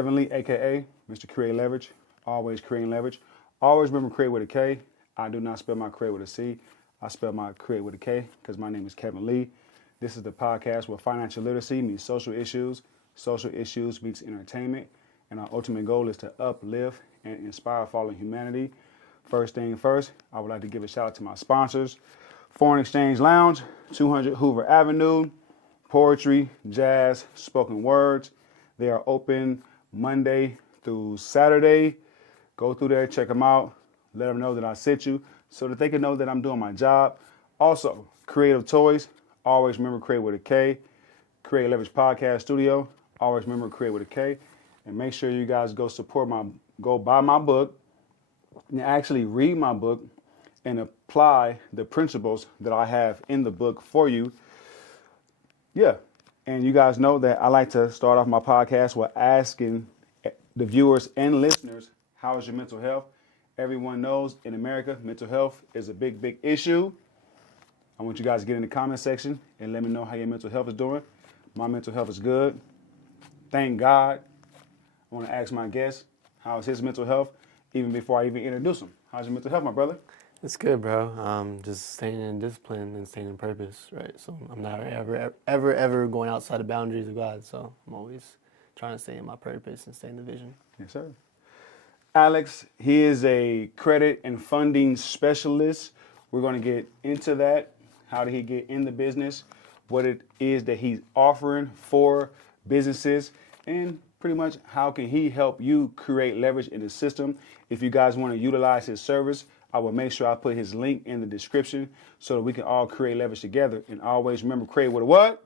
Kevin Lee, a.k.a. Mr. Kreate Leverage, always creating leverage. Always remember Kreate with a K. I do not spell my Kreate with a C. I spell my Kreate with a K because my name is Kevin Lee. This is the podcast where financial literacy meets social issues meets entertainment, and our ultimate goal is to uplift and inspire fallen humanity. First thing first, I would like to give a shout out to my sponsors, Foreign Exchange Lounge, 200 Hoover Avenue, poetry, jazz, spoken words. They are open Monday through Saturday. Go through there, check them out, let them know that I sent you so that they can know that I'm doing my job. Also, Creative Toys, always remember Kreate with a K. Kreate Leverage Podcast Studio, always remember Kreate with a K. And make sure you guys go buy my book and actually read my book and apply the principles that I have in the book for you. Yeah. And you guys know that I like to start off my podcast with asking the viewers and listeners, how is your mental health? Everyone knows in America, mental health is a big, big issue. I want you guys to get in the comment section and let me know how your mental health is doing. My mental health is good. Thank God. I want to ask my guest, how is his mental health, even before I even introduce him. How's your mental health, my brother? It's good, bro. Just staying in discipline and staying in purpose, right? So I'm not ever going outside the boundaries of God. So I'm always trying to stay in my purpose and stay in the vision. Yes, sir. Alex, he is a credit and funding specialist. We're going to get into that. How did he get in the business? What it is that he's offering for businesses, and pretty much how can he help you create leverage in the system. If you guys want to utilize his service, I will make sure I put his link in the description so that we can all create leverage together. And always remember, create with a what?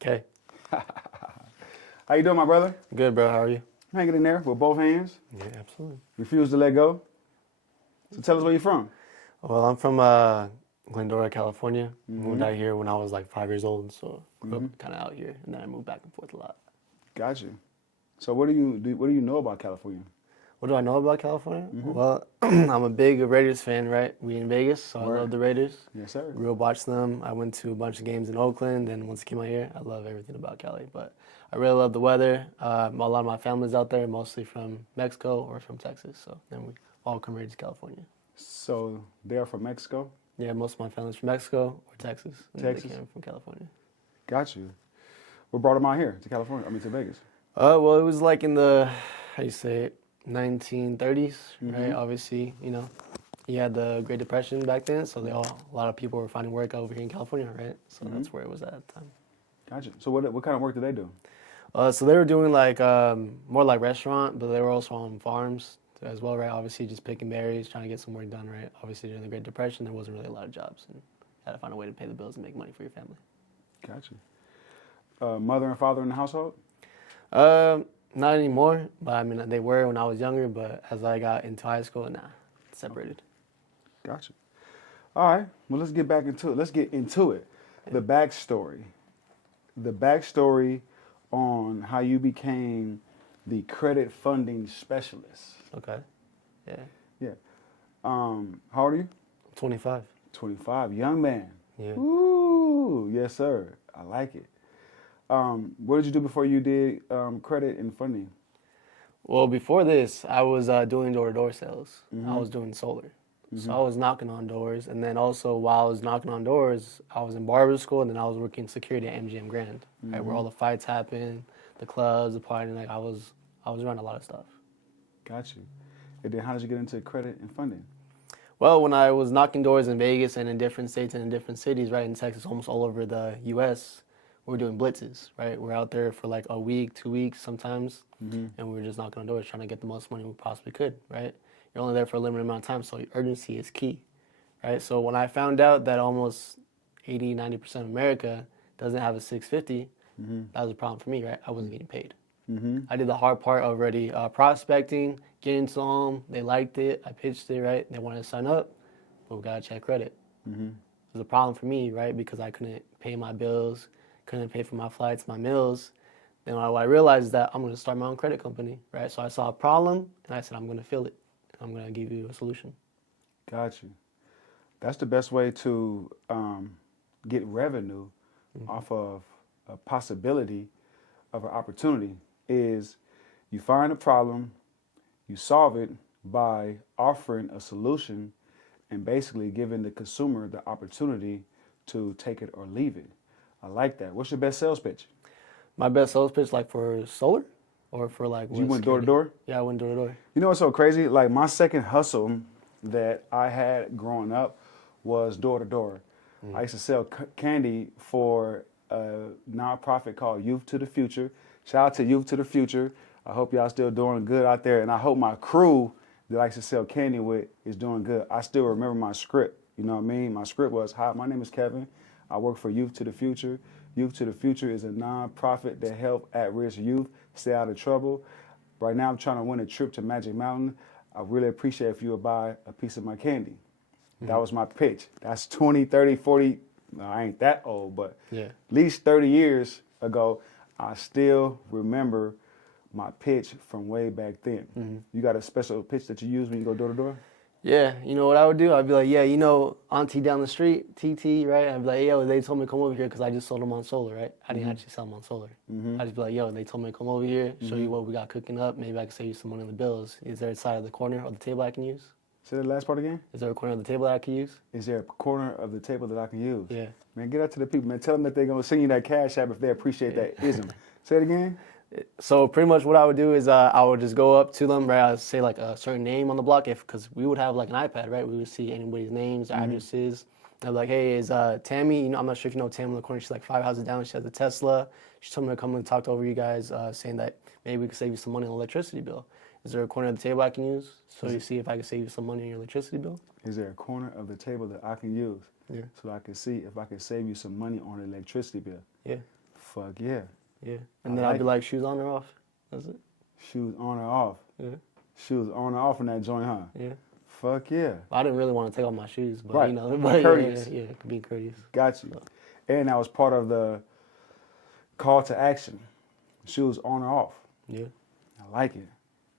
Okay. How you doing, my brother? Good, bro. How are you? Hanging in there with both hands. Yeah, absolutely. Refuse to let go. So tell us where you're from. Well, I'm from Glendora, California. Moved out here when I was like 5 years old, so grew up kind of out here, and then I moved back and forth a lot. Gotcha. So what do you know about California? What do I know about California? Well, I'm a big Raiders fan, right? We in Vegas, so I love the Raiders. Yes, sir. Grew up watching them. I went to a bunch of games in Oakland, and once I came out here, I love everything about Cali. But I really love the weather. A lot of my family's out there, mostly from Mexico or from Texas. So then we all come here to California. So they're from Mexico? Yeah, most of my family's from Mexico or Texas. And Texas? They came from California. Got you. What brought them out here to California? To Vegas? Well, it was like in the, 1930s, right? Obviously, you had the Great Depression back then, so a lot of people were finding work over here in California, right? So that's where it was at the time. Gotcha. So what kind of work did they do? So they were doing like more like restaurant, but they were also on farms as well, right? Obviously, just picking berries, trying to get some work done, right? Obviously, during the Great Depression, there wasn't really a lot of jobs, and you had to find a way to pay the bills and make money for your family. Gotcha. Mother and father in the household? Not anymore, but I mean, they were when I was younger, but as I got into high school, separated. Gotcha. All right. Well, let's get back into it. Let's get into it. The backstory. The backstory on how you became the credit funding specialist. Okay. Yeah. Yeah. How old are you? 25. 25. Young man. Yeah. Ooh, yes, sir. I like it. What did you do before you did credit and funding? Well, before this, I was doing door-to-door sales. I was doing solar. So I was knocking on doors, and then also while I was knocking on doors, I was in barber school, and then I was working security at MGM Grand, right, where all the fights happen, the clubs, the party. Like I was running a lot of stuff. Got you. And then how did you get into credit and funding? Well, when I was knocking doors in Vegas and in different states and in different cities, right, in Texas, almost all over the U.S., we were doing blitzes, right? We're out there for like a week, 2 weeks sometimes, and we were just knocking on doors trying to get the most money we possibly could, right? You're only there for a limited amount of time, so urgency is key, right? So when I found out that almost 80, 90% of America doesn't have a 650, that was a problem for me, right? I wasn't getting paid. I did the hard part already, prospecting, getting to them. They liked it. I pitched it, right? They wanted to sign up, but we got to check credit. It was a problem for me, right? Because I couldn't pay my bills, couldn't pay for my flights, my meals. Then what I realized is that I'm going to start my own credit company, right? So I saw a problem, and I said, I'm going to fill it. I'm going to give you a solution. Got you. That's the best way to get revenue off of a possibility of an opportunity. is you find a problem, you solve it by offering a solution and basically giving the consumer the opportunity to take it or leave it. I like that. What's your best sales pitch? My best sales pitch, like for solar, or for like You went door to security? door? Yeah, I went door to door. You know what's so crazy? Like my second hustle that I had growing up was door to door. I used to sell candy for a nonprofit called Youth to the Future. Shout out to Youth to the Future. I hope y'all still doing good out there, and I hope my crew that I used to sell candy with is doing good. I still remember my script. You know what I mean? My script was, "Hi, my name is Kevin. I work for Youth to the Future. Youth to the Future is a nonprofit that help at-risk youth stay out of trouble. Right now, I'm trying to win a trip to Magic Mountain. I really appreciate if you would buy a piece of my candy." That was my pitch. That's 20, 30, 40, no, I ain't that old, but at least 30 years ago, I still remember my pitch from way back then. You got a special pitch that you use when you go door to door? Yeah, you know what I would do? I'd be like, yeah, you know, Auntie down the street, TT, right? I'd be like, yo, they told me to come over here because I just sold them on solar, right? I didn't actually sell them on solar. I'd just be like, yo, they told me to come over here, show you what we got cooking up. Maybe I can save you some money on the bills. Is there a side of the corner of the table I can use? Say the last part again? Is there a corner of the table that I can use? Is there a corner of the table that I can use? Yeah. Man, get out to the people, man. Tell them that they're going to send you that cash app if they appreciate that ism. Say it again. So pretty much what I would do is I would just go up to them, right? I'd say like a certain name on the block, because we would have like an iPad, right? We would see anybody's names, addresses. I'd be like, hey, is Tammy, you know, I'm not sure if you know Tammy in the corner. She's like 5 houses down. She has a Tesla. She told me to come and talk over you guys, saying that maybe we could save you some money on the electricity bill. Is there a corner of the table I can use? So you see if I can save you some money on your electricity bill? Is there a corner of the table that I can use? Yeah. So I can see if I can save you some money on the electricity bill? Yeah. Fuck yeah. Yeah. And then I'd be like, shoes on or off? That's it. Shoes on or off? Yeah. Shoes on or off in that joint, huh? Yeah. Fuck yeah. I didn't really want to take off my shoes, but Right. you know, but Courteous. yeah, be courteous. Got you. And that was part of the call to action. Shoes on or off. Yeah. I like it.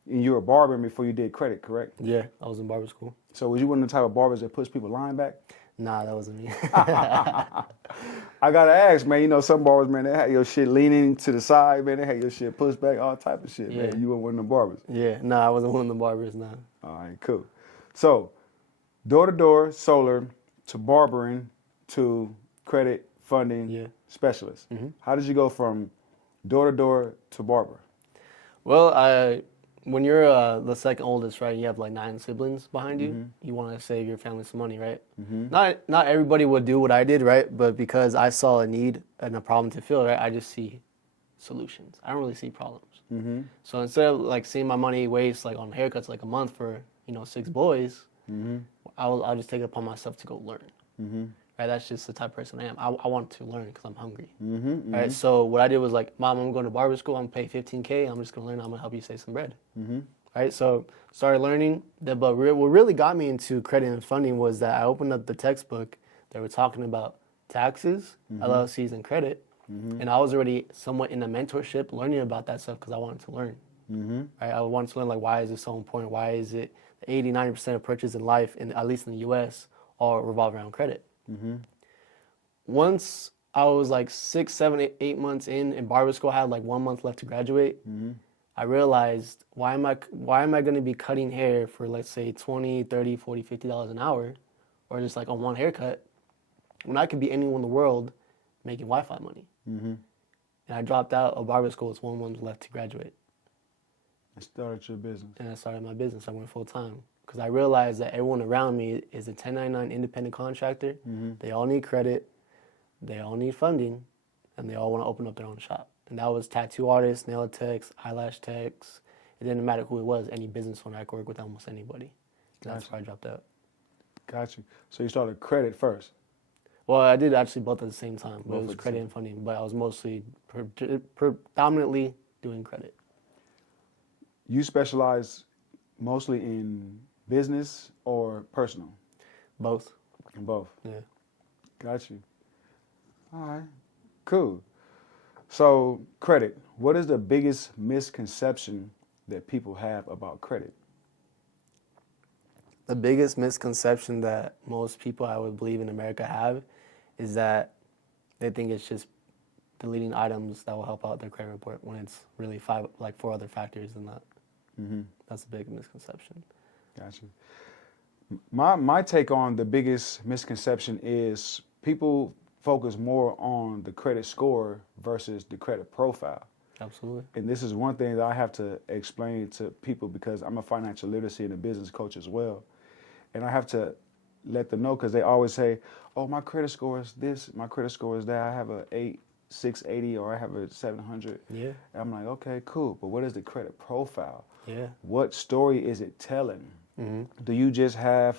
And you were a barber before you did credit, correct? Yeah, I was in barber school. So was you one of the type of barbers that push people lying back? Nah, that wasn't me. I gotta ask, man. You know, some barbers, man, they had your shit leaning to the side, man. They had your shit pushed back, all type of shit, man. You weren't one of them barbers. Yeah, nah, I wasn't one of the barbers, nah. All right, cool. So, door-to-door solar to barbering to credit funding specialist. How did you go from door-to-door to barber? Well, when you're the second oldest, right, you have like 9 siblings behind you, you want to save your family some money, right? Not everybody would do what I did, right? But because I saw a need and a problem to fill, right, I just see solutions. I don't really see problems. So instead of like seeing my money waste like on haircuts like a month for, you know, 6 boys, I'll just take it upon myself to go learn. Right, that's just the type of person I am. I want to learn because I'm hungry. Right, so what I did was like, Mom, I'm going to barber school. I'm going to pay $15K. I'm just going to learn. I'm going to help you save some bread. Right, so started learning. But what really got me into credit and funding was that I opened up the textbook. They were talking about taxes, LLCs, and credit. And I was already somewhat in a mentorship learning about that stuff because I wanted to learn. Right, I wanted to learn like, why is this so important? Why is it 80-90% of purchases in life, at least in the U.S., all revolve around credit? Once I was like 6, 7, 8 months in barber school, I had like 1 month left to graduate. I realized, why am I going to be cutting hair for, let's say, $20, $30, $40, $50 an hour, or just like on one haircut, when I could be anywhere in the world making Wi-Fi money? And I dropped out of barber school with 1 month left to graduate. And started your business. And I started my business. I went full time. Because I realized that everyone around me is a 1099 independent contractor. They all need credit, they all need funding, and they all want to open up their own shop. And that was tattoo artists, nail techs, eyelash techs. It didn't matter who it was. Any business owner, I could work with almost anybody. That's why I dropped out. Got you. So you started credit first? Well, I did actually both at the same time. But it was credit and funding. But I was mostly predominantly doing credit. You specialize mostly in business or personal? Both. Both? Yeah. Got you. All right. Cool. So, credit. What is the biggest misconception that people have about credit? The biggest misconception that most people, I would believe, in America have is that they think it's just deleting items that will help out their credit report when it's really four other factors than that. Mm-hmm. That's a big misconception. Gotcha. My take on the biggest misconception is people focus more on the credit score versus the credit profile. Absolutely. And this is one thing that I have to explain to people because I'm a financial literacy and a business coach as well. And I have to let them know because they always say, oh, my credit score is this, my credit score is that. I have a 680 or I have a 700. Yeah. And I'm like, okay, cool. But what is the credit profile? Yeah. What story is it telling? Mm-hmm. Do you just are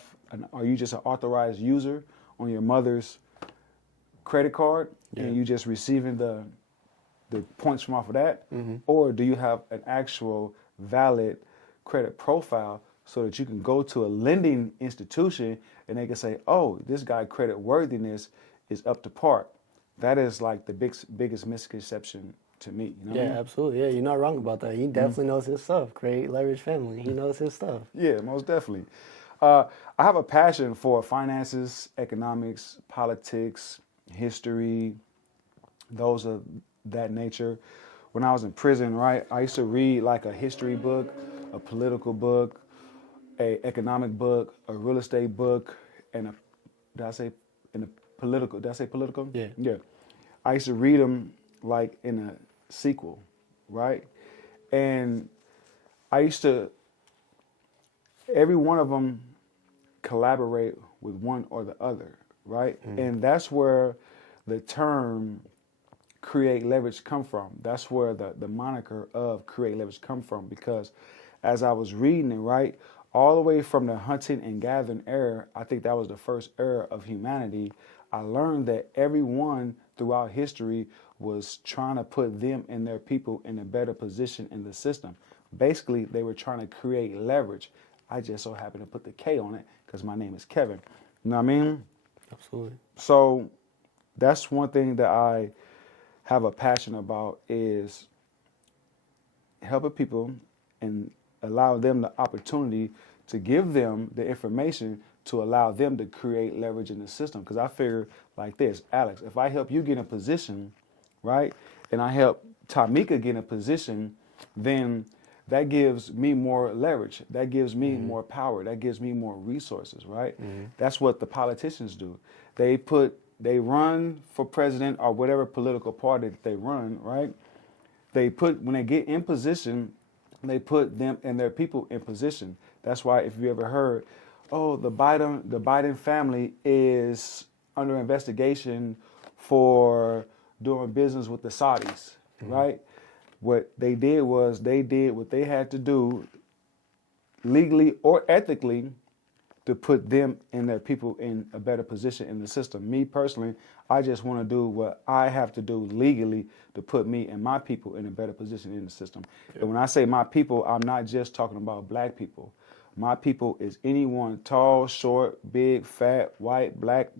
you just an authorized user on your mother's credit card and you just receiving the points from off of that? Mm-hmm. Or do you have an actual valid credit profile so that you can go to a lending institution and they can say, oh, this guy credit worthiness is up to par? That is like the biggest misconception to me. You know what I mean? Absolutely. Yeah, you're not wrong about that. He definitely knows his stuff. Kreate Leverage family. He knows his stuff. Yeah, most definitely. I have a passion for finances, economics, politics, history, those of that nature. When I was in prison, right, I used to read like a history book, a political book, a economic book, a real estate book, and did I say political? Yeah. Yeah. I used to read them like in a sequel, right? And I used to, every one of them collaborate with one or the other, right? Mm. And that's where the term Kreate Leverage come from. That's where the moniker of Kreate Leverage come from, because as I was reading it, right, all the way from the hunting and gathering era, I think that was the first era of humanity, I learned that everyone throughout history was trying to put them and their people in a better position in the system. Basically, they were trying to create leverage. I just so happened to put the K on it because my name is Kevin. You know what I mean? Absolutely. So that's one thing that I have a passion about, is helping people and allow them the opportunity to give them the information to allow them to create leverage in the system. Because I figure like this, Alex, if I help you get in a position, right, and I help Tamika get in a position, then that gives me more leverage. That gives me more power. That gives me more resources, right? Mm-hmm. That's what the politicians do. They run for president or whatever political party that they run, right? When they get in position, they put them and their people in position. That's why if you ever heard, oh, the Biden family is under investigation for doing business with the Saudis, right? What they did was they did what they had to do legally or ethically to put them and their people in a better position in the system. Me personally, I just want to do what I have to do legally to put me and my people in a better position in the system. Yeah. And when I say my people, I'm not just talking about black people. My people is anyone tall, short, big, fat, white, black,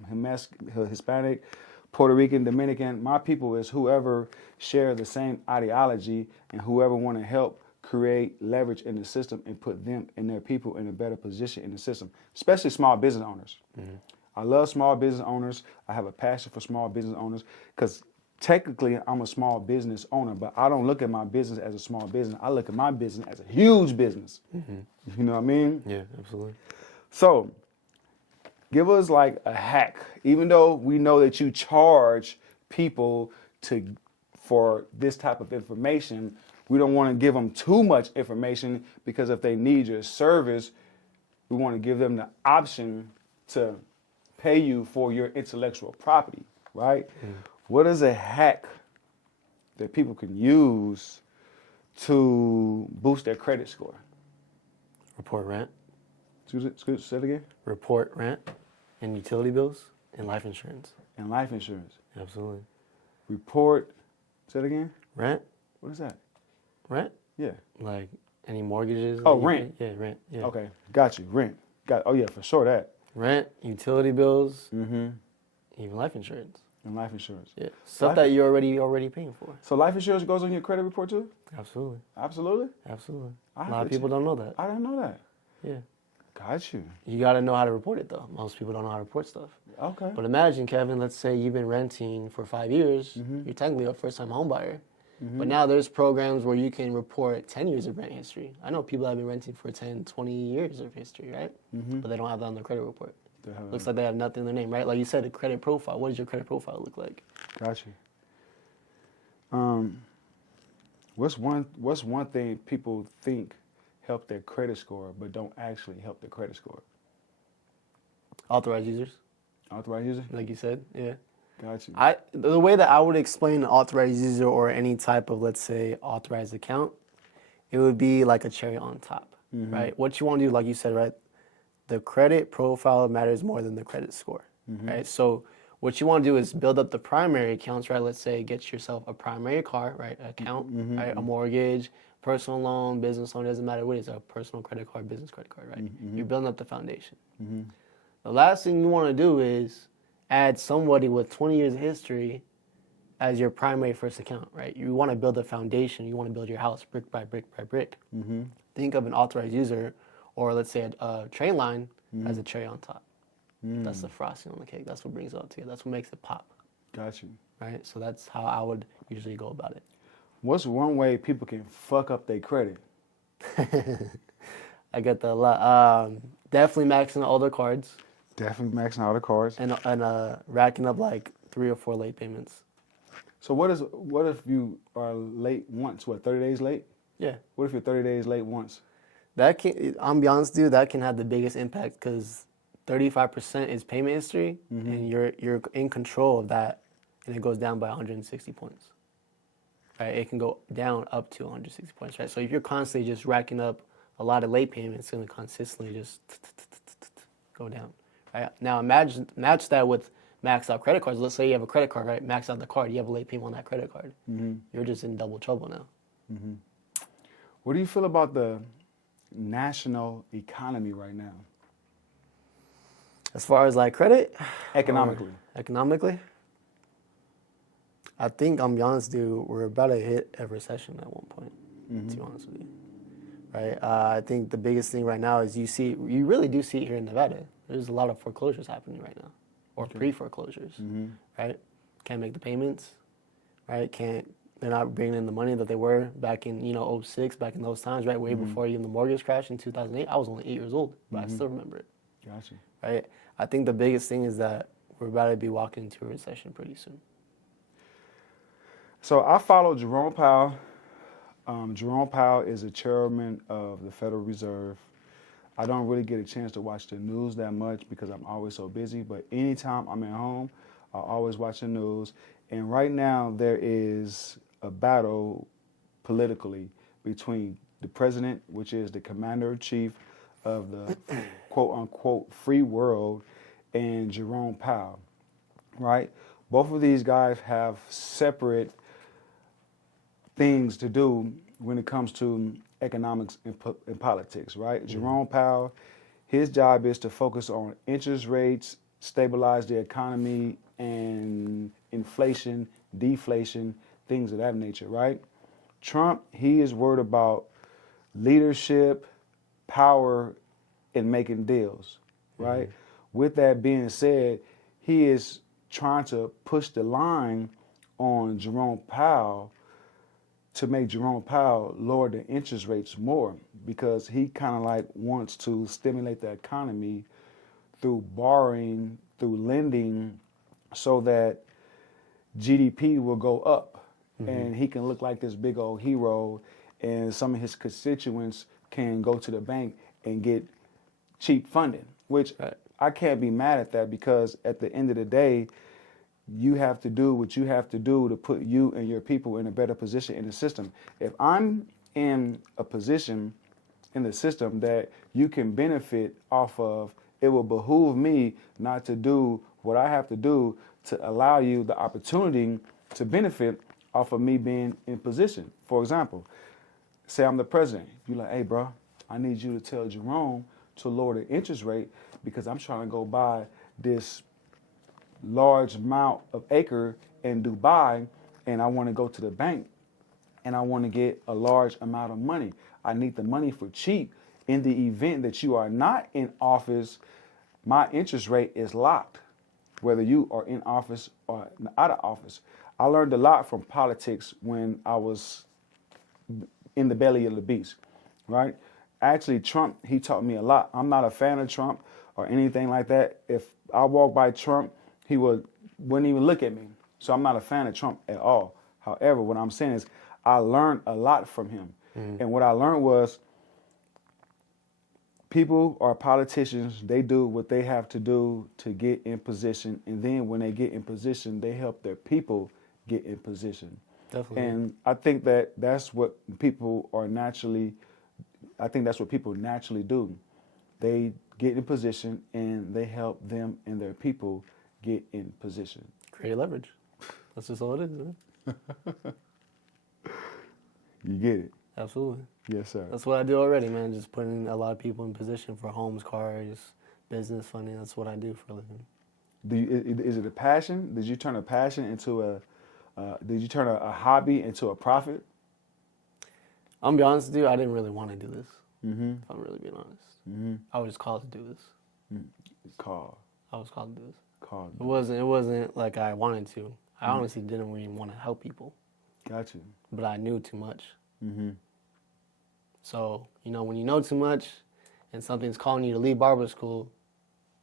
Hispanic, Puerto Rican, Dominican. My people is whoever share the same ideology and whoever want to help create leverage in the system and put them and their people in a better position in the system, especially small business owners. Mm-hmm. I love small business owners. I have a passion for small business owners because technically I'm a small business owner, but I don't look at my business as a small business. I look at my business as a huge business. Mm-hmm. You know what I mean? Yeah, absolutely. So give us like a hack, even though we know that you charge people for this type of information. We don't want to give them too much information because if they need your service, we want to give them the option to pay you for your intellectual property, right? Mm. What is a hack that people can use to boost their credit score? Report rent. Say it again? Report rent and utility bills and life insurance. And life insurance. Absolutely. Report, say it again? Rent. What is that? Rent? Yeah. Like any mortgages? Oh, rent. Yeah, rent. Yeah. Okay, got you. Rent. Oh, yeah, for sure that. Rent, utility bills, mm-hmm. even life insurance. And life insurance. Yeah, stuff that you're already paying for. So life insurance goes on your credit report too? Absolutely. Absolutely? Absolutely. A lot of people don't know that. I didn't know that. Yeah. Got you. You got to know how to report it, though. Most people don't know how to report stuff. Okay. But imagine, Kevin, let's say you've been renting for 5 years. You're technically a first-time home buyer. But now there's programs where you can report 10 years of rent history. I know people that have been renting for 10, 20 years of history, right? But they don't have that on their credit report. Looks like they have nothing in their name, right? Like you said, a credit profile. What does your credit profile look like? Got you. What's one thing people think help their credit score, but don't actually help their credit score? Authorized users. Authorized user? Like you said, yeah. Got you. The way that I would explain an authorized user or any type of, let's say, authorized account, it would be like a cherry on top, right? What you want to do, like you said, right? The credit profile matters more than the credit score, right? So what you want to do is build up the primary accounts, right? Let's say get yourself a primary car, right? Account, right? A mortgage, personal loan, business loan, doesn't matter what it is, a personal credit card, business credit card, right? You're building up the foundation. The last thing you want to do is add somebody with 20 years of history as your primary first account, right? You want to build a foundation. You want to build your house brick by brick by brick. Think of an authorized user, or let's say a train line as a cherry on top. That's the frosting on the cake. That's what brings it all together. That's what makes it pop. Got you. Right? So that's how I would usually go about it. What's one way people can fuck up their credit? I get that a lot. Definitely maxing out all their cards. Definitely maxing out the cards. And racking up like 3 or 4 late payments. So what if you are late once? 30 days late? Yeah. What if you're 30 days late once? That can, I'm be honest, dude, that can have the biggest impact because 35% is payment history, and you're in control of that, and it goes down by 160 points. Right? It can go down up to 160 points, right? So if you're constantly just racking up a lot of late payments, it's going to consistently just go down. Right? Now match that with maxed out credit cards. Let's say you have a credit card, right? Max out the card, you have a late payment on that credit card. You're just in double trouble now. What do you feel about the national economy right now? As far as like credit? Economically? I think, I'm be honest, dude, we're about to hit a recession at one point, to be honest with you. Right? I think the biggest thing right now is you really do see it here in Nevada. There's a lot of foreclosures happening right now, or pre-foreclosures, right? Can't make the payments, right? They're not bringing in the money that they were back in, 06, back in those times, right? Way before even the mortgage crash in 2008. I was only 8 years old, but I still remember it. Gotcha. Right? I think the biggest thing is that we're about to be walking into a recession pretty soon. So I follow Jerome Powell. Jerome Powell is the chairman of the Federal Reserve. I don't really get a chance to watch the news that much because I'm always so busy, but anytime I'm at home, I always watch the news. And right now there is a battle politically between the president, which is the commander-in-chief of the quote-unquote free world, and Jerome Powell, right? Both of these guys have separate things to do when it comes to economics and politics, right? Jerome Powell, his job is to focus on interest rates, stabilize the economy, and inflation, deflation, things of that nature, right? Trump, he is worried about leadership, power, and making deals, right? With that being said, he is trying to push the line on Jerome Powell to make Jerome Powell lower the interest rates more because he kind of like wants to stimulate the economy through borrowing, through lending, so that GDP will go up and he can look like this big old hero and some of his constituents can go to the bank and get cheap funding, which I can't be mad at that because at the end of the day, you have to do what you have to do to put you and your people in a better position in the system. If I'm in a position in the system that you can benefit off of, it will behoove me not to do what I have to do to allow you the opportunity to benefit off of me being in position. For example, say I'm the president. You're like, hey, bro, I need you to tell Jerome to lower the interest rate because I'm trying to go buy this large amount of acre in Dubai and I want to go to the bank and I want to get a large amount of money. I need the money for cheap in the event that you are not in office, my interest rate is locked, whether you are in office or out of office. I learned a lot from politics when I was in the belly of the beast, right? Actually, Trump, he taught me a lot. I'm not a fan of Trump or anything like that. If I walked by Trump, he wouldn't even look at me. So I'm not a fan of Trump at all. However, what I'm saying is I learned a lot from him. And what I learned was people or politicians, they do what they have to do to get in position. And then when they get in position, they help their people get in position. Definitely. And I think that's what people naturally do. They get in position and they help them and their people get in position. Create leverage. That's just all it is, man. You get it? Absolutely. Yes, sir. That's what I do already, man. Just putting a lot of people in position for homes, cars, business funding. That's what I do for a living. Is it a passion? Did you turn a passion into a hobby into a profit? I'm gonna be honest with you, I didn't really want to do this. Mm-hmm. If I'm really being honest. Mm-hmm. I was just called to do this. Called. I was called to do this. Called. It wasn't like I wanted to. I honestly didn't really want to help people. Got you. But I knew too much. Mm-hmm. So, when you know too much and something's calling you to leave barber school,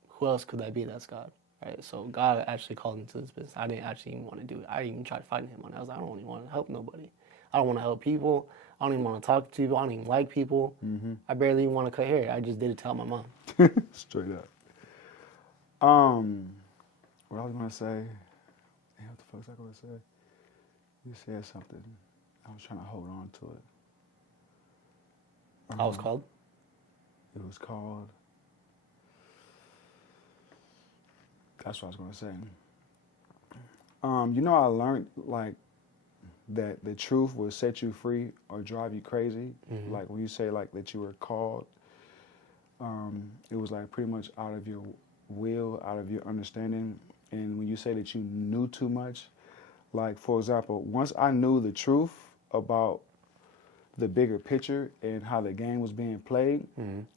who else could that be? That's God, right? So God actually called me to this business. I didn't actually even want to do it. I even tried fighting him on it. I was like, I don't even want to help nobody. I don't want to help people. I don't even want to talk to people. I don't even like people. Mm-hmm. I barely even want to cut hair. I just did it to help my mom. Straight up. What I was gonna say? Damn, what the fuck was I gonna say? You said something. I was trying to hold on to it. I was called. It was called. That's what I was gonna say. I learned that the truth will set you free or drive you crazy. Mm-hmm. Like when you say that you were called, it was pretty much out of your will, out of your understanding. And when you say that you knew too much, for example, once I knew the truth about the bigger picture and how the game was being played,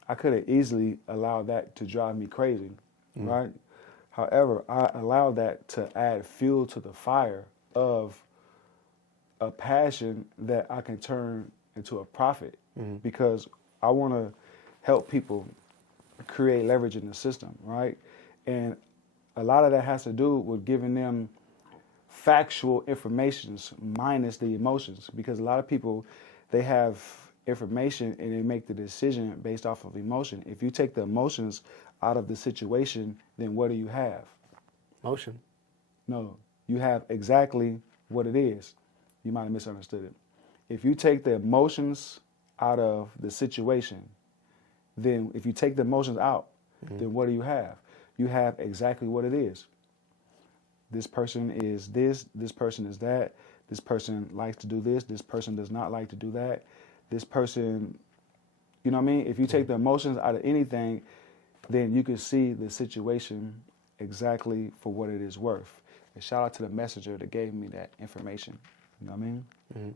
I could have easily allowed that to drive me crazy, right? However, I allowed that to add fuel to the fire of a passion that I can turn into a profit because I want to help people create leverage in the system, right? And a lot of that has to do with giving them factual informations minus the emotions, because a lot of people, they have information and they make the decision based off of emotion. If you take the emotions out of the situation, then what do you have? Motion. No, you have exactly what it is. You might have misunderstood it. If you take the emotions out of the situation, then if you take the emotions out, then what do you have? You have exactly what it is. This person is this person is that, this person likes to do this person does not like to do that, this person, you know what I mean? If you take the emotions out of anything, then you can see the situation exactly for what it is worth. And shout out to the messenger that gave me that information. You know what I mean? Mm-hmm.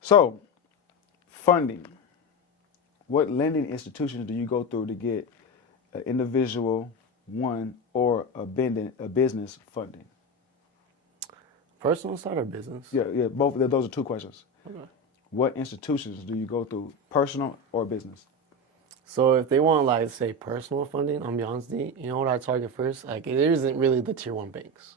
So, funding. What lending institutions do you go through to get an individual, one, or a business funding? Personal side or business? Yeah, both. Those are two questions. Okay. What institutions do you go through, personal or business? So if they want, say, personal funding, I'll be honest with you, you know what I target first? It isn't really the tier 1 banks.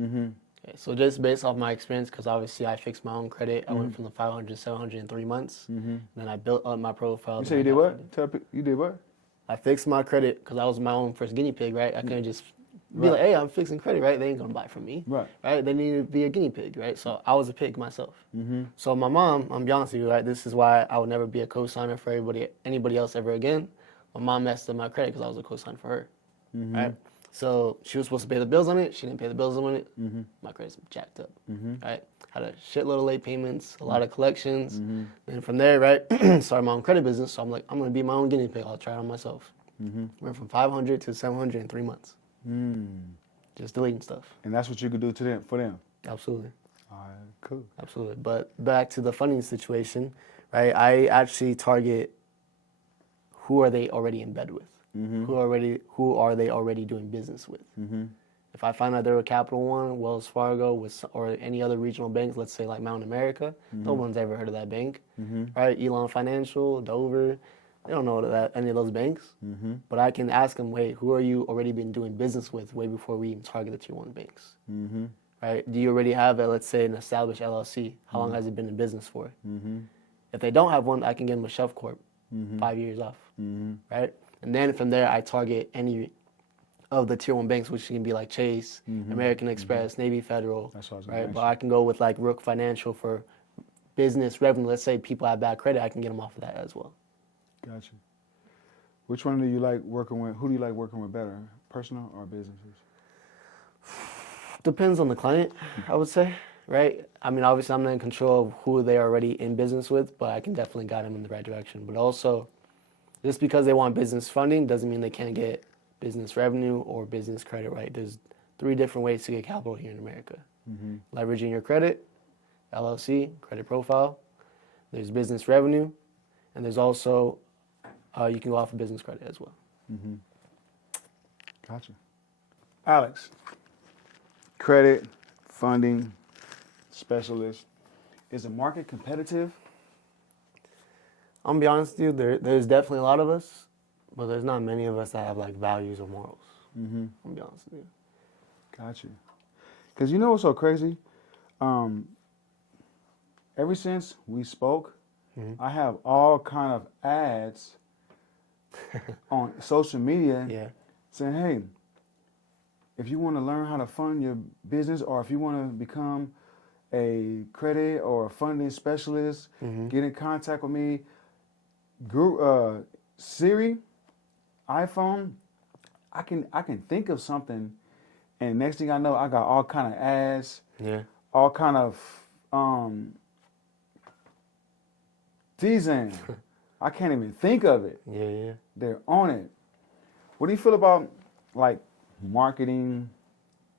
Mm-hmm. Okay, so just based off my experience, because obviously I fixed my own credit. I went from the 500 to 700 in 3 months. Mm-hmm. Then I built up my profile. You say you did what? Tell people, you did what? I fixed my credit because I was my own first guinea pig, right? I couldn't just be like, hey, I'm fixing credit, right? They ain't going to buy from me, right? They need to be a guinea pig, right? So I was a pig myself. Mm-hmm. So my mom, I'm be honest with you, right? This is why I would never be a co-signer for anybody else ever again. My mom messed up my credit because I was a co-signer for her, right? So she was supposed to pay the bills on it. She didn't pay the bills on it. Mm-hmm. My credit's jacked up, right? Had a shitload of late payments, a lot of collections. And from there, right, started my own credit business. So I'm like, I'm going to be my own guinea pig. I'll try it on myself. Went from 500 to 700 in 3 months. Just deleting stuff. And that's what you could do for them? Absolutely. All right, cool. Absolutely. But back to the funding situation, right? I actually target who are they already in bed with? Who are they already doing business with? If I find out they're a Capital One, Wells Fargo, or any other regional banks, let's say like Mountain America, no one's ever heard of that bank, right? Elon Financial, Dover, they don't know that any of those banks. But I can ask them, wait, who are you already been doing business with way before we even target the Tier 1 banks? Right? Do you already have, let's say, an established LLC? How long has it been in business for? If they don't have one, I can get them a Shelf Corp, 5 years off, right? And then from there, I target any of the Tier 1 banks, which can be like Chase, American Express, Navy Federal, right? But I can go with like Rook Financial for business revenue. Let's say people have bad credit, I can get them off of that as well. Gotcha. Which one do you like working with? Who do you like working with better, personal or businesses? Depends on the client, I would say, right? I mean, obviously, I'm not in control of who they are already in business with, but I can definitely guide them in the right direction. But also, just because they want business funding doesn't mean they can't get business revenue or business credit, right? There's 3 different ways to get capital here in America. Leveraging your credit, LLC, credit profile. There's business revenue, and there's also, you can go off of business credit as well. Gotcha. Alex, credit, funding, specialist. Is the market competitive? I'm gonna be honest with you, there's definitely a lot of us, but there's not many of us that have like values or morals. I'm gonna be honest with you. Gotcha. Because you know what's so crazy? Ever since we spoke, I have all kind of ads on social media saying, hey, if you want to learn how to fund your business, or if you want to become a credit or a funding specialist, get in contact with me. Siri, iPhone, I can think of something, and next thing I know, I got all kind of ads, all kind of teasing. I can't even think of it. They're on it. What do you feel about like marketing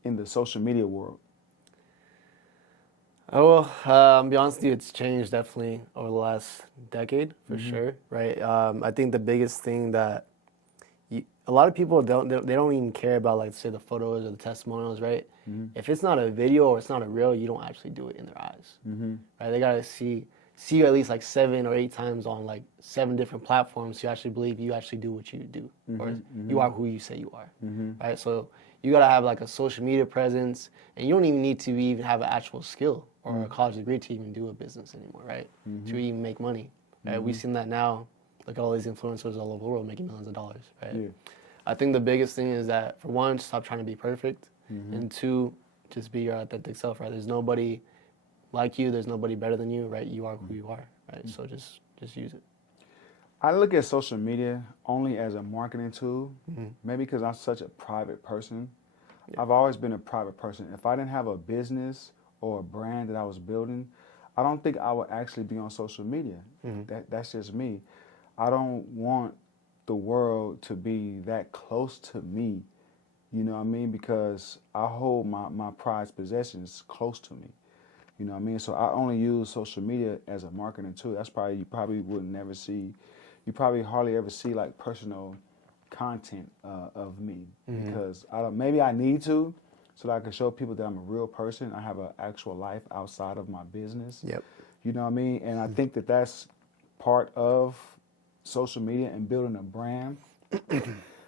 in the social media world? Oh, well, I'll be honest with you, it's changed definitely over the last decade, for sure, right? I think the biggest thing that a lot of people don't even care about, like, say, the photos or the testimonials, right? If it's not a video or it's not a reel, you don't actually do it in their eyes, right? They gotta see you at least like 7 or 8 times on like 7 different platforms to actually believe you actually do what you do, or you are who you say you are, right? So you gotta have like a social media presence, and you don't even need to even have an actual skill or a college degree to even do a business anymore, right? To even make money, right? We've seen that now. Look at all these influencers all over the world making millions of dollars, right? I think the biggest thing is that, for one, stop trying to be perfect, and 2, just be your authentic self, right? There's nobody like you, there's nobody better than you, right? You are who you are, right? So just use it. I look at social media only as a marketing tool, maybe because I'm such a private person. I've always been a private person. If I didn't have a business or a brand that I was building, I don't think I would actually be on social media. That's just me. I don't want the world to be that close to me, you know what I mean? Because I hold my prized possessions close to me, you know what I mean? So I only use social media as a marketing tool. That's you probably would never see, you probably hardly ever see like personal content of me, because maybe I need to, so that I can show people that I'm a real person. I have an actual life outside of my business. You know what I mean? And I think that that's part of social media and building a brand.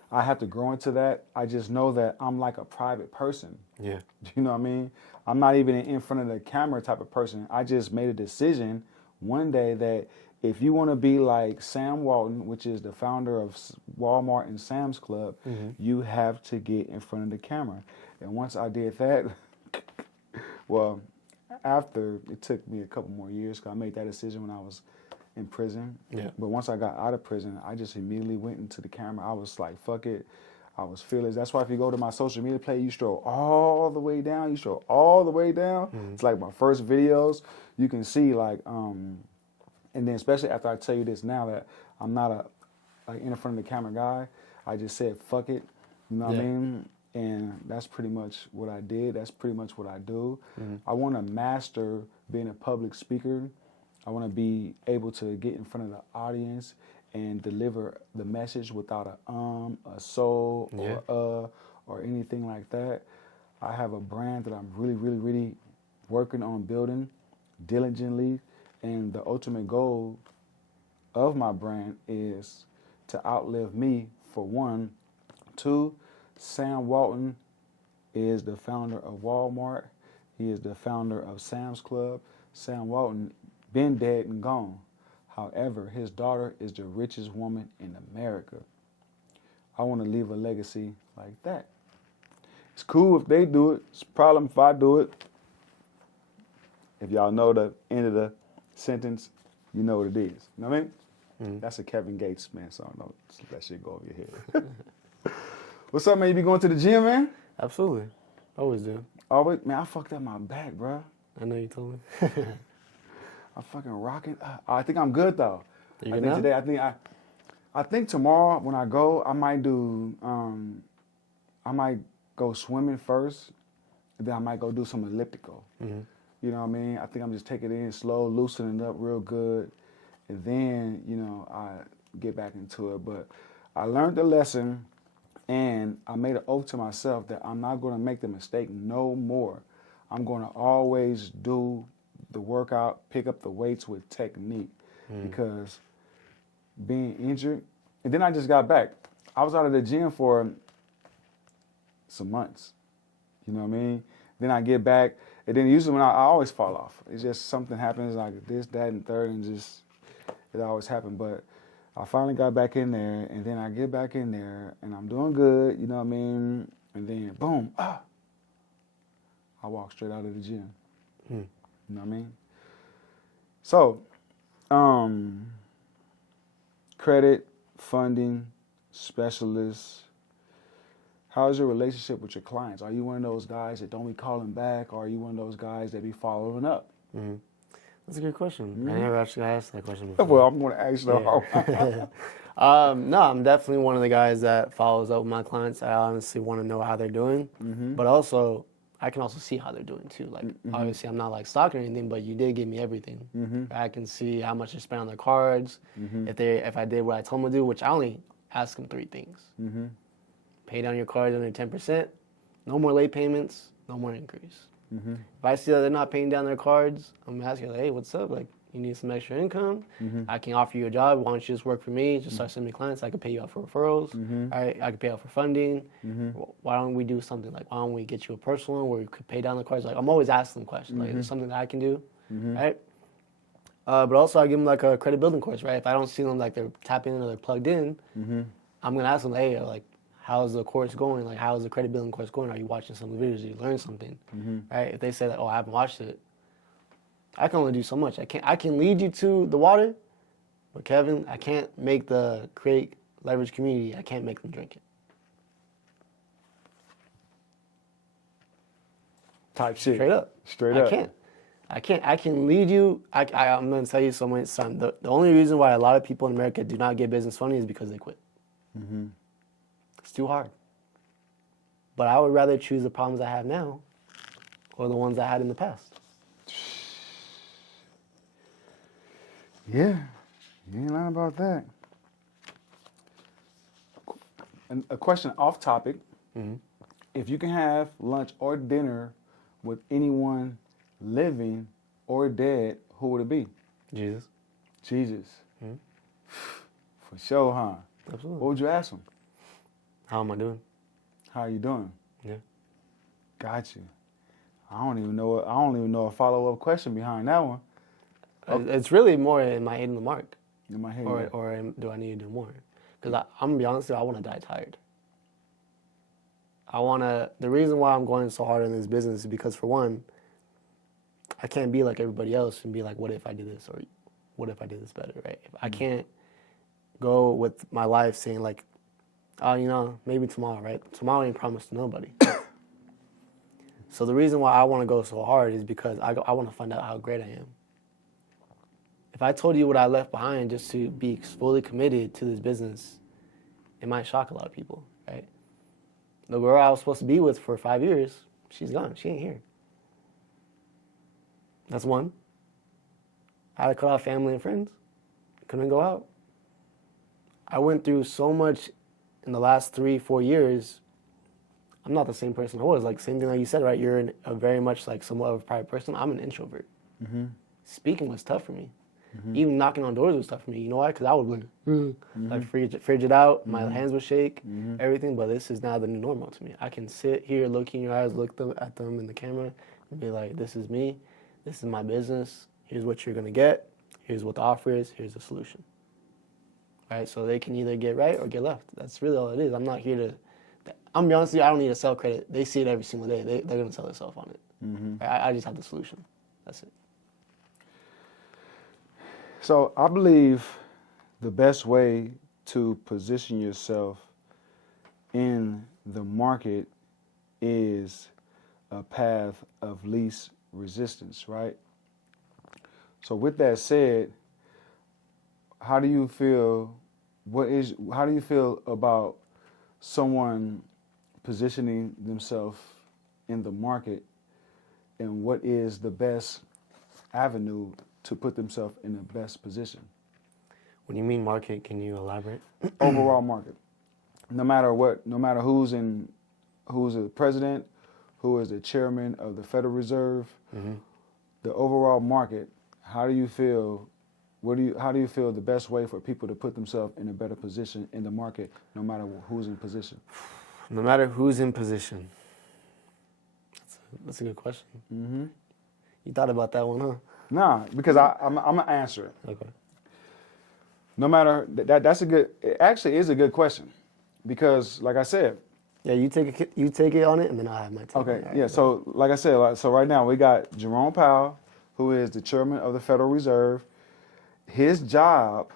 I have to grow into that. I just know that I'm like a private person. You know what I mean? I'm not even in front of the camera type of person. I just made a decision one day that if you want to be like Sam Walton, which is the founder of Walmart and Sam's Club, you have to get in front of the camera. And once I did that, well, after it took me a couple more years, because I made that decision when I was in prison. But once I got out of prison, I just immediately went into the camera. I was like, fuck it. I was fearless. That's why if you go to my social media page, you scroll all the way down. It's like my first videos. You can see like, and then especially after I tell you this now that I'm not a like in front of the camera guy, I just said, fuck it. You know what I mean? And that's pretty much what I did. That's pretty much what I do. I want to master being a public speaker. I want to be able to get in front of the audience and deliver the message without a so, or anything like that. I have a brand that I'm really working on building diligently, and the ultimate goal of my brand is to outlive me, for one. Two, Sam Walton is the founder of Walmart. He is the founder of Sam's Club. Sam Walton been dead and gone. However, his daughter is the richest woman in America. I want to leave a legacy like that. It's cool if they do it. It's a problem if I do it. If y'all know the end of the sentence, you know what it is. You know what I mean? Mm-hmm. That's a Kevin Gates, man, so don't let that shit go over your head. What's up, man? You be going to the gym, man? Absolutely. Always do. Always? Man, I fucked up my back, bro. I know you told me. I'm fucking rocking. I think I'm good, though. You I good think now? today, I think tomorrow when I go, I might go swimming first, and then I might go do some elliptical. Mm-hmm. You know what I mean? I think I'm just taking it in slow, loosening it up real good, and then, I get back into it. But I learned the lesson, and I made an oath to myself that I'm not going to make the mistake no more. I'm going to always do the workout, pick up the weights with technique, because being injured, and then I just got back. I was out of the gym for some months. You know what I mean? Then I get back, and then usually when I always fall off. It's just something happens like this, that, and third, and just it always happens. But I finally got back in there, and then I get back in there, and I'm doing good, you know what I mean? And then, boom, I walk straight out of the gym. You know what I mean? So, credit, funding, specialists. How's your relationship with your clients? Are you one of those guys that don't be calling back, or are you one of those guys that be following up? Mm-hmm. That's a good question. I never actually asked that question before. Well, I'm going to ask you. No, I'm definitely one of the guys that follows up with my clients. I honestly want to know how they're doing, but also I can also see how they're doing too. Like obviously, I'm not like stalking or anything, but you did give me everything. I can see how much they spent on their cards. If I did what I told them to do, which I only ask them 3 things: pay down your cards under 10%, no more late payments, no more increase. If I see that they're not paying down their cards, I'm asking, like, hey, what's up? Like, you need some extra income? I can offer you a job. Why don't you just work for me? Just start sending me clients. I can pay you out for referrals. I can pay out for funding. Why don't we do something like, why don't we get you a personal loan where you could pay down the cards? Like, I'm always asking them questions. Like, is there something that I can do? Right? But also I give them like a credit building course, right? If I don't see them like they're tapping in or they're plugged in, I'm going to ask them, hey, like, how's the course going? Like, how's the credit building course going? Are you watching some videos? Did you learn something? Right? If they say that, oh, I haven't watched it, I can only do so much. I can lead you to the water, but Kevin, I can't make the Kreate Leverage community, I can't make them drink it. Type shit. Straight up. Straight up. I can't. I can lead you. I'm going to tell you so much time. The only reason why a lot of people in America do not get business funding is because they quit. It's too hard. But I would rather choose the problems I have now or the ones I had in the past. Yeah, you ain't lying about that. And a question off topic. If you can have lunch or dinner with anyone living or dead, who would it be? Jesus. Jesus. For sure, huh? Absolutely. What would you ask him? How am I doing? How are you doing? Yeah. Got you. I don't even know a follow-up question behind that one. It's really more, am I hitting the mark? In my head. Or do I need to do more? Because I'm going to be honest with you, I want to die tired. The reason why I'm going so hard in this business is because, for one, I can't be like everybody else and be like, what if I did this? Or what if I did this better, right? I can't go with my life saying like, oh, maybe tomorrow, right? Tomorrow ain't promised to nobody. So the reason why I want to go so hard is because I want to find out how great I am. If I told you what I left behind just to be fully committed to this business, it might shock a lot of people, right? The girl I was supposed to be with for 5 years, she's gone. She ain't here. That's one. I had to cut off family and friends. Couldn't go out. I went through so much in the last 3-4 years. I'm not the same person I was. Like, same thing like you said, right? You're a very much like somewhat of a private person. I'm an introvert. Mm-hmm. Speaking was tough for me. Mm-hmm. Even knocking on doors was tough for me. You know why? Because I would like frigid out. My Mm-hmm. hands would shake, Mm-hmm. everything. But this is now the new normal to me. I can sit here, look in your eyes, at them in the camera, and be like, "This is me. This is my business. Here's what you're gonna get. Here's what the offer is. Here's the solution." Right? So they can either get right or get left. That's really all it is. I'm not here to. I'm gonna be honest with you. I don't need to sell credit. They see it every single day. They're gonna sell themselves on it. Mm-hmm. I just have the solution. That's it. So I believe the best way to position yourself in the market is a path of least resistance, right? So with that said, how do you feel about someone positioning themselves in the market, and what is the best avenue to put themselves in the best position? When you mean market, can you elaborate? Overall market. No matter who's the president, who is the chairman of the Federal Reserve, Mm-hmm. the overall market, how do you feel the best way for people to put themselves in a better position in the market, no matter who's in position? No matter who's in position. That's a good question. Mm-hmm. You thought about that one, huh? Nah, because I'm gonna answer it. Okay. No matter it actually is a good question, because like I said. Yeah, you take it on it, and then I have my take. Okay, on it. yeah. So like I said, so right now we got Jerome Powell, who is the chairman of the Federal Reserve. His job,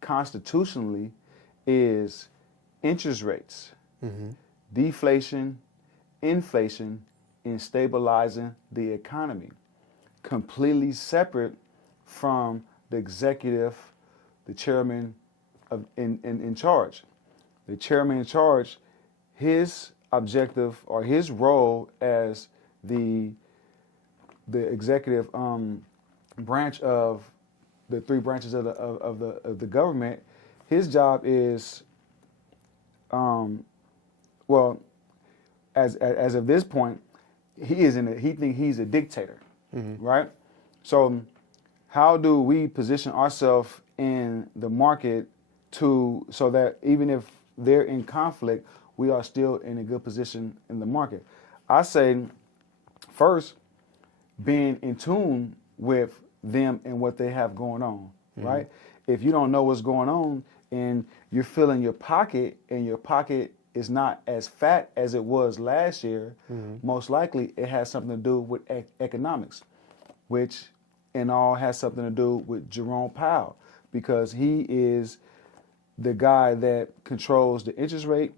constitutionally, is interest rates, Mm-hmm. deflation, inflation, and stabilizing the economy. Completely separate from the executive, the chairman in charge. The chairman in charge, his objective or his role as the executive branch of the three branches of the government, his job is as of this point, he thinks he's a dictator, Mm-hmm. right? So how do we position ourselves in the market so that even if they're in conflict, we are still in a good position in the market? I say, first, being in tune with them and what they have going on, right? If you don't know what's going on and you're filling your pocket and your pocket is not as fat as it was last year, most likely it has something to do with economics, which in all has something to do with Jerome Powell, because he is the guy that controls the interest rate,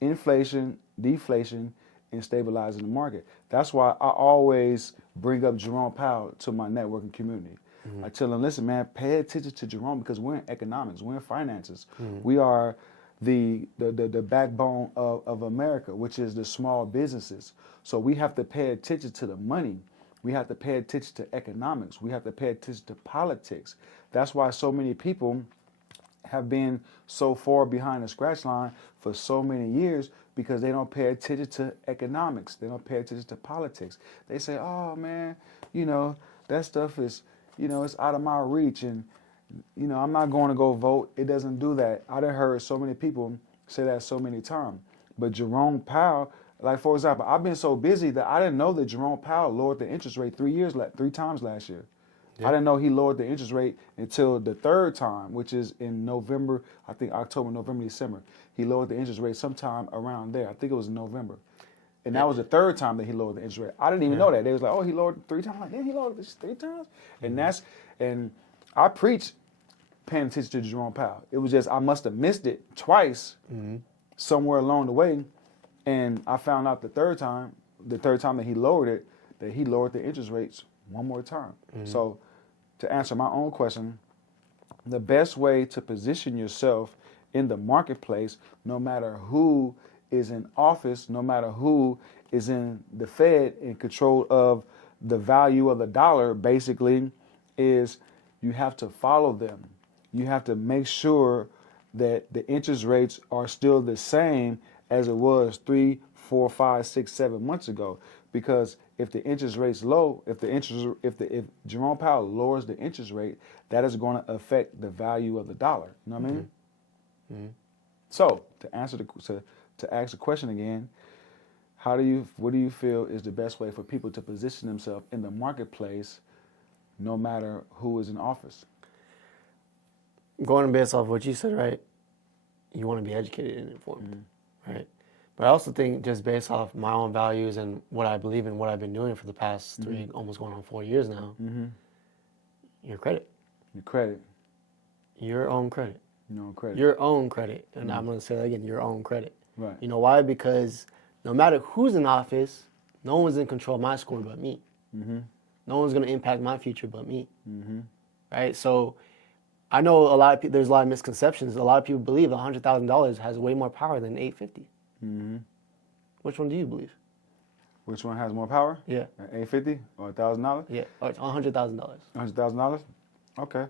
inflation, deflation, and stabilizing the market. That's why I always bring up Jerome Powell to my networking community. Mm-hmm. I tell them, listen, man, pay attention to Jerome, because we're in economics, we're in finances. Mm-hmm. We are the backbone of America, which is the small businesses. So we have to pay attention to the money. We have to pay attention to economics. We have to pay attention to politics. That's why so many people have been so far behind the scratch line for so many years, because they don't pay attention to economics. They don't pay attention to politics. They say, oh man, that stuff is, it's out of my reach, and I'm not going to go vote. It doesn't do that. I done heard so many people say that so many times. But Jerome Powell, like for example, I've been so busy that I didn't know that Jerome Powell lowered the interest rate 3 times last year. Yeah. I didn't know he lowered the interest rate until the third time, which is in November, I think October, November, December. He lowered the interest rate sometime around there. I think it was in November. And that was the third time that he lowered the interest rate. I didn't even know that. They was like, oh, he lowered it 3 times. Like, yeah, he lowered this 3 times? And I preach paying attention to Jerome Powell. It was just I must have missed it twice somewhere along the way. And I found out the third time that he lowered it, that he lowered the interest rates one more time. So to answer my own question, the best way to position yourself in the marketplace, no matter who is in office, no matter who is in the Fed in control of the value of the dollar, basically, is you have to follow them. You have to make sure that the interest rates are still the same as it was 3, 4, 5, 6, 7 months ago. Because if the interest rate's low, if Jerome Powell lowers the interest rate, that is going to affect the value of the dollar. You know what I mean? Mm-hmm. So to ask the question again, what do you feel is the best way for people to position themselves in the marketplace, no matter who is in office? Going based off what you said, right? You want to be educated and informed, right? But I also think just based off my own values and what I believe in, what I've been doing for the past 3, almost going on 4 years now, your credit. Your credit. Your own credit. Your own credit. Your own credit. And I'm going to say that again, your own credit. Right. You know why? Because no matter who's in office, no one's in control of my score but me. No one's going to impact my future but me. Right? So I know there's a lot of misconceptions. A lot of people believe $100,000 has way more power than $850. Which one do you believe? Which one has more power? Yeah. $850 or $1,000? Yeah, or $100,000. $100,000? Okay.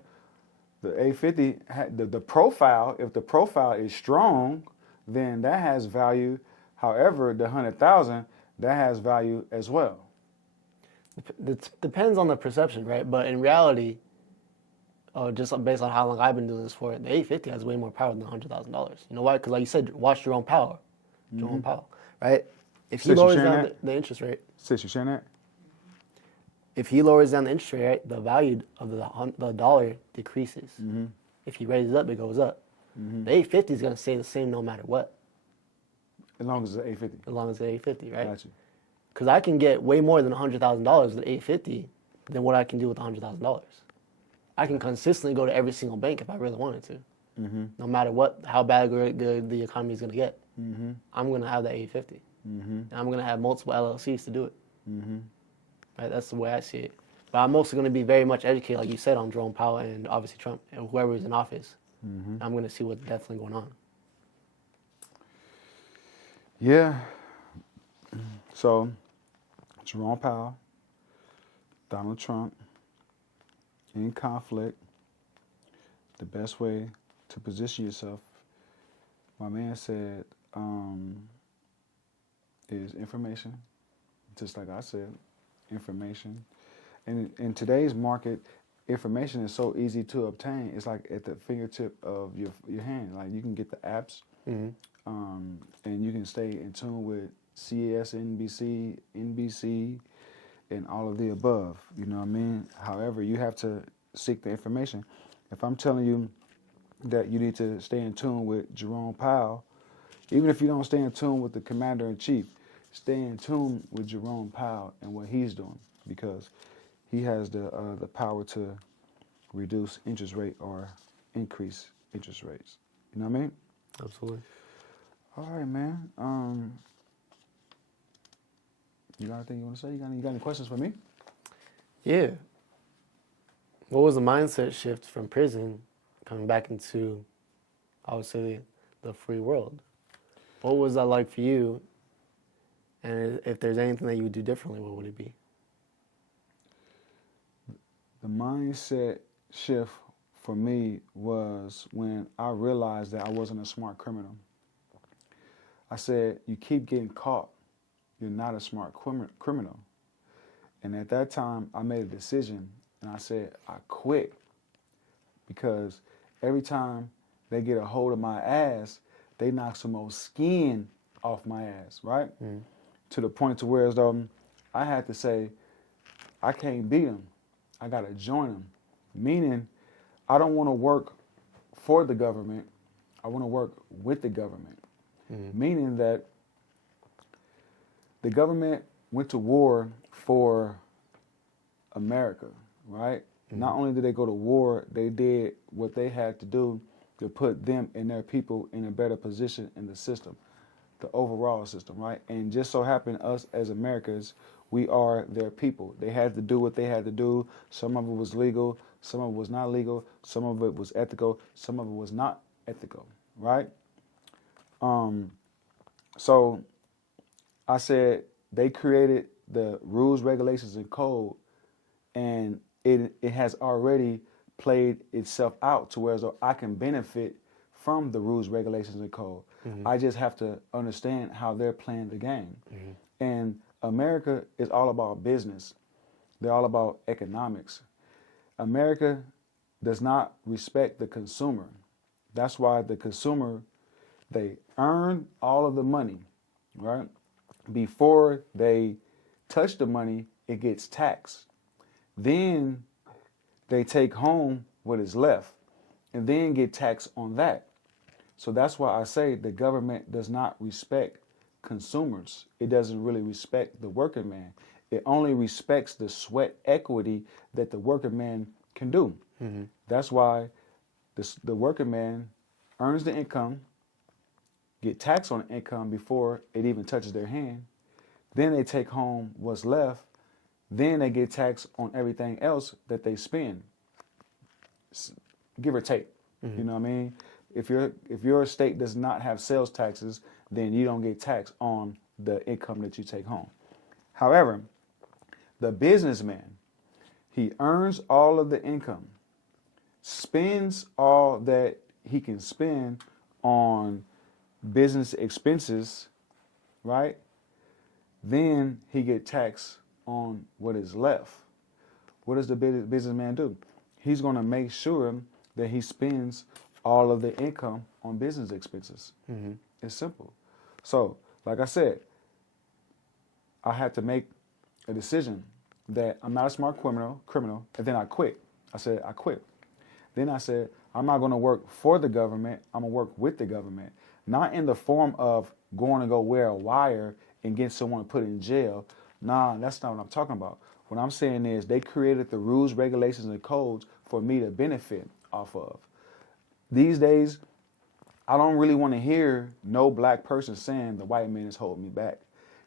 The $850, the profile, if the profile is strong, then that has value. However, the $100,000, that has value as well. It depends on the perception, right? But in reality, just based on how long I've been doing this for, the $850 has way more power than $100,000. You know why? Because like you said, watch your own power. Jerome Powell, right? If he lowers down the interest rate, Sis, you sharing that? if he lowers down the interest rate, right, the value of the dollar decreases. If he raises up, it goes up. The $850 is going to stay the same no matter what. As long as it's $850. As long as it's $850, right? Got you. Because I can get way more than $100,000 with $850 than what I can do with $100,000. I can consistently go to every single bank if I really wanted to. No matter how bad or good the economy is going to get. I'm going to have that $850. And I'm going to have multiple LLCs to do it. Right? That's the way I see it. But I'm also going to be very much educated, like you said, on Jerome Powell and obviously Trump and whoever is in office. I'm going to see what's definitely going on. Yeah. So, Jerome Powell, Donald Trump, in conflict, the best way to position yourself, my man said, is information. Just like I said, information. And in today's market, information is so easy to obtain. It's like at the fingertip of your hand. Like you can get the apps, and you can stay in tune with CAS, NBC, and all of the above. You know what I mean? However, you have to seek the information. If I'm telling you that you need to stay in tune with Jerome Powell, even if you don't stay in tune with the commander-in-chief, stay in tune with Jerome Powell and what he's doing, because he has the power to reduce interest rate or increase interest rates. You know what I mean? Absolutely. All right, man. You got anything you want to say? You got any questions for me? Yeah. What was the mindset shift from prison coming back into, I would say, the free world? What was that like for you? And if there's anything that you would do differently, what would it be? The mindset shift for me was when I realized that I wasn't a smart criminal. I said, you keep getting caught, you're not a smart criminal. And at that time, I made a decision, and I said, I quit. Because every time they get a hold of my ass, they knock some more skin off my ass, right? To the point to where as though I had to say, I can't beat them. I got to join them. Meaning, I don't want to work for the government. I want to work with the government. Meaning that the government went to war for America, right? Not only did they go to war, they did what they had to do to put them and their people in a better position in the system, the overall system, right? And just so happened, us as Americans, we are their people. They had to do what they had to do. Some of it was legal, some of it was not legal, some of it was ethical, some of it was not ethical, right? So I said they created the rules, regulations, and code, and it has already played itself out to where as though I can benefit from the rules, regulations, and code. I just have to understand how they're playing the game. And America is all about business. They're all about economics. America does not respect the consumer. That's why the consumer, they earn all of the money, right? Before they touch the money, it gets taxed. Then they take home what is left and then get taxed on that. So that's why I say the government does not respect consumers. It doesn't really respect the working man. It only respects the sweat equity that the working man can do. That's why the working man earns the income, get taxed on the income before it even touches their hand. Then they take home what's left. Then they get taxed on everything else that they spend, give or take. You know what I mean? If your state does not have sales taxes, then you don't get taxed on the income that you take home. However, the businessman, he earns all of the income, spends all that he can spend on business expenses, right? Then he get taxed on what is left. What does the businessman do? He's going to make sure that he spends all of the income on business expenses. It's simple. So, like I said, I had to make a decision that I'm not a smart criminal, and then I quit. I said, I quit. Then I said, I'm not going to work for the government. I'm going to work with the government. Not in the form of going to go wear a wire and get someone put in jail. Nah, that's not what I'm talking about. What I'm saying is they created the rules, regulations, and codes for me to benefit off of. These days, I don't really want to hear no black person saying the white man is holding me back.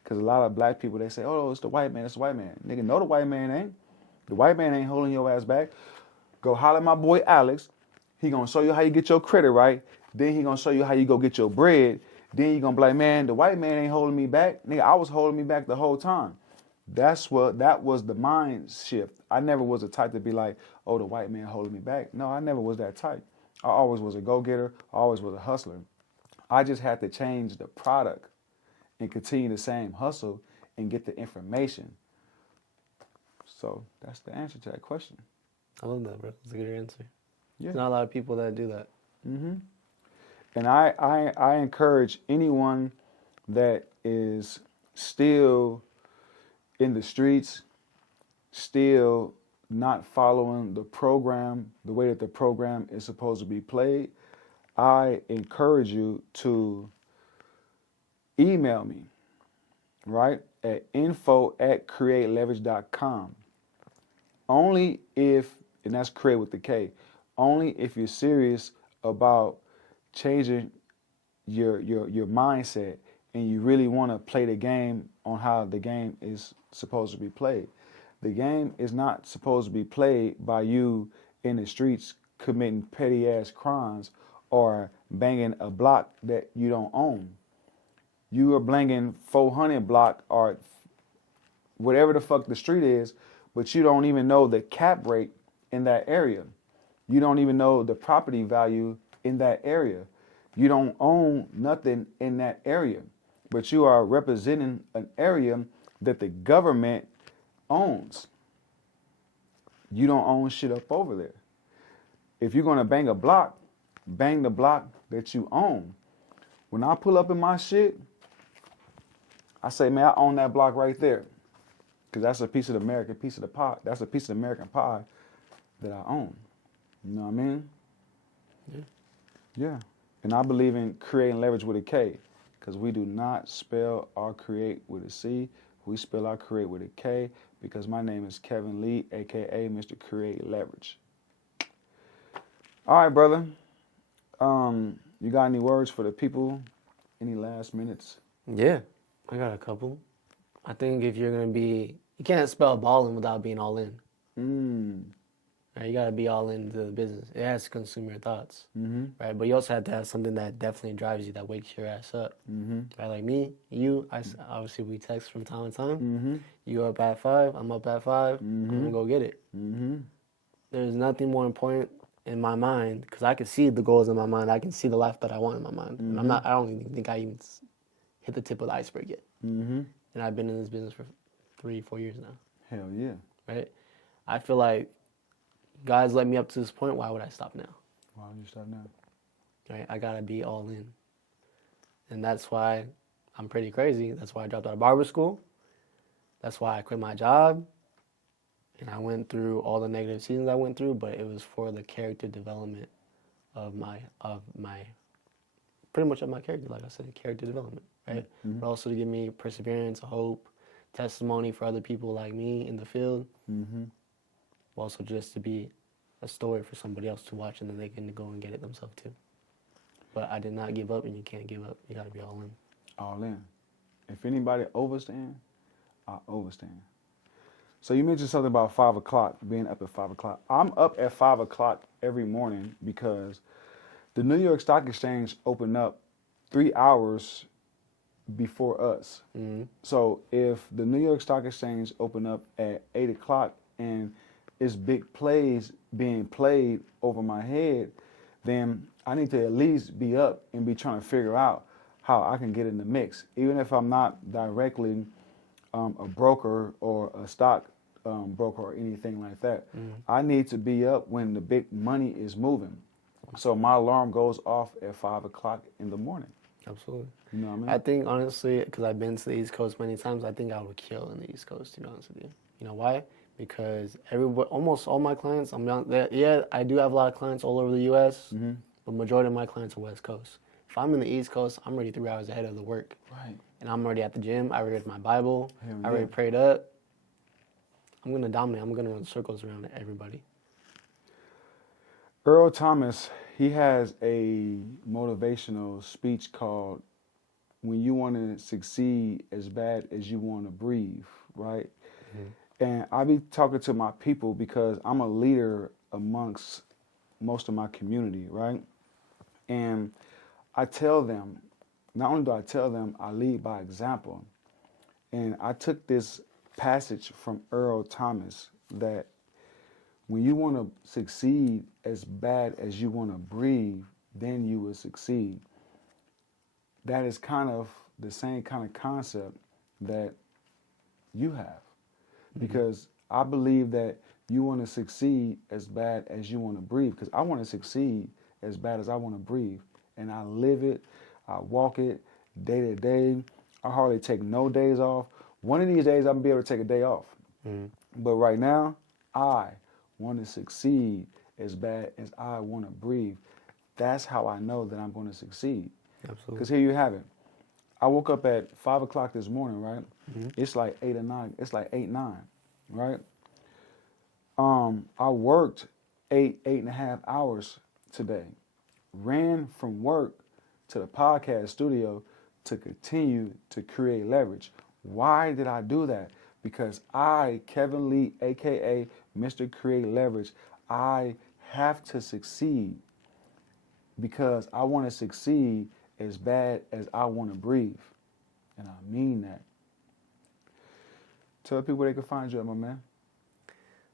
Because a lot of black people, they say, oh, it's the white man, it's the white man. Nigga, no, the white man ain't. The white man ain't holding your ass back. Go holler at my boy Alex. He going to show you how you get your credit right. Then he going to show you how you go get your bread. Then you going to be like, man, the white man ain't holding me back. Nigga, I was holding me back the whole time. That was the mind shift. I never was the type to be like, oh, the white man holding me back. No, I never was that type. I always was a go-getter. I always was a hustler. I just had to change the product and continue the same hustle and get the information. So that's the answer to that question. I love that, bro. That's a good answer. Yeah. There's not a lot of people that do that. And I encourage anyone that is still in the streets, still not following the program, the way that the program is supposed to be played, I encourage you to email me, right, at info@kreateleverage.com. Only if, and that's Kreate with the K, only if you're serious about changing your mindset and you really want to play the game on how the game is supposed to be played. The game is not supposed to be played by you in the streets committing petty ass crimes or banging a block that you don't own. You are banging 400 block or whatever the fuck the street is, but you don't even know the cap rate in that area. You don't even know the property value in that area. You don't own nothing in that area, but you are representing an area that the government owns. You don't own shit up over there. If you're going to bang a block, bang the block that you own. When I pull up in my shit, I say, man, I own that block right there. Because that's a piece of the American piece of the pie. That's a piece of the American pie that I own. You know what I mean? Yeah. And I believe in creating leverage with a K. Because we do not spell our create with a C. We spell our create with a K. Because my name is Kevin Lee, a.k.a. Mr. Kreate Leverage. All right, brother. You got any words for the people? Any last minutes? Yeah, I got a couple. I think if you're going to be, you can't spell balling without being all in. Right, you got to be all into the business. It has to consume your thoughts, right? But you also have to have something that definitely drives you, that wakes your ass up. Right, like me, you, obviously we text from time to time. You up at 5, I'm up at 5. I'm going to go get it. There's nothing more important in my mind, because I can see the goals in my mind. I can see the life that I want in my mind. And I don't even think I even hit the tip of the iceberg yet. Mm-hmm. And I've been in this business for 3-4 years now. Hell yeah. Right? I feel like God's led me up to this point. Why would I stop now? Why would you stop now? Right? I gotta be all in. And that's why I'm pretty crazy. That's why I dropped out of barber school. That's why I quit my job. And I went through all the negative seasons I went through, but it was for the character development of my pretty much of my character, like I said, character development, right? Mm-hmm. But also to give me perseverance, hope, testimony for other people like me in the field. Mm-hmm. Also just to be a story for somebody else to watch, and then they can go and get it themselves too. But I did not give up, and you can't give up. You got to be all in. All in. If anybody overstand, I overstand. So you mentioned something about 5 o'clock, being up at 5 o'clock. I'm up at 5 o'clock every morning because the New York Stock Exchange opened up 3 hours before us. Mm-hmm. So if the New York Stock Exchange opened up at 8 o'clock and it's big plays being played over my head, then I need to at least be up and be trying to figure out how I can get in the mix. Even if I'm not directly a broker or a stock broker or anything like that. I need to be up when the big money is moving. So my alarm goes off at 5 o'clock in the morning. Absolutely. You know what I mean? I think, honestly, because I've been to the East Coast many times, I think I would kill in the East Coast, to be honest with you. You know why? Because almost all my clients, I do have a lot of clients all over the U.S., but majority of my clients are West Coast. If I'm in the East Coast, I'm already 3 hours ahead of the work. Right. And I'm already at the gym. I read my Bible. Hell I already yeah. prayed up. I'm going to dominate. I'm going to run circles around everybody. Earl Thomas, he has a motivational speech called "When You Want to Succeed as Bad as You Want to Breathe," right? And I be talking to my people because I'm a leader amongst most of my community, right? And I tell them, not only do I tell them, I lead by example. And I took this passage from Earl Thomas that when you want to succeed as bad as you want to breathe, then you will succeed. That is kind of the same kind of concept that you have. Because I believe that you want to succeed as bad as you want to breathe. Because I want to succeed as bad as I want to breathe. And I live it, I walk it day to day. I hardly take no days off. One of these days I'm going to be able to take a day off. But right now, I want to succeed as bad as I want to breathe. That's how I know that I'm going to succeed. Absolutely. Because here you have it. I woke up at 5 o'clock this morning, right? It's like 8 or 9. It's like 8, 9, right? I worked 8.5 hours today. Ran from work to the podcast studio to continue to create leverage. Why did I do that? Because I, Kevin Lee, a.k.a. Mr. Create Leverage, I have to succeed because I want to succeed as bad as I want to breathe. And I mean that. Tell people where they can find you at, my man.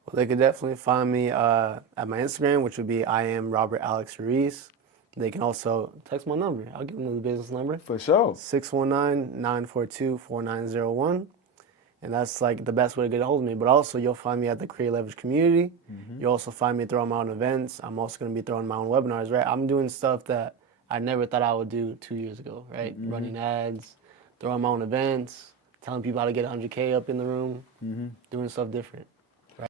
Well, they could definitely find me at my Instagram, which would be I am Robert Alex Ruiz. They can also text my number. I'll give them the business number. For sure. 619-942-4901. And that's like the best way to get a hold of me. But also, you'll find me at the Kreate Leverage community. You'll also find me throwing my own events. I'm also going to be throwing my own webinars, right? I'm doing stuff that I never thought I would do 2 years ago, right? Running ads, throwing my own events, telling people how to get 100K up in the room, doing stuff different.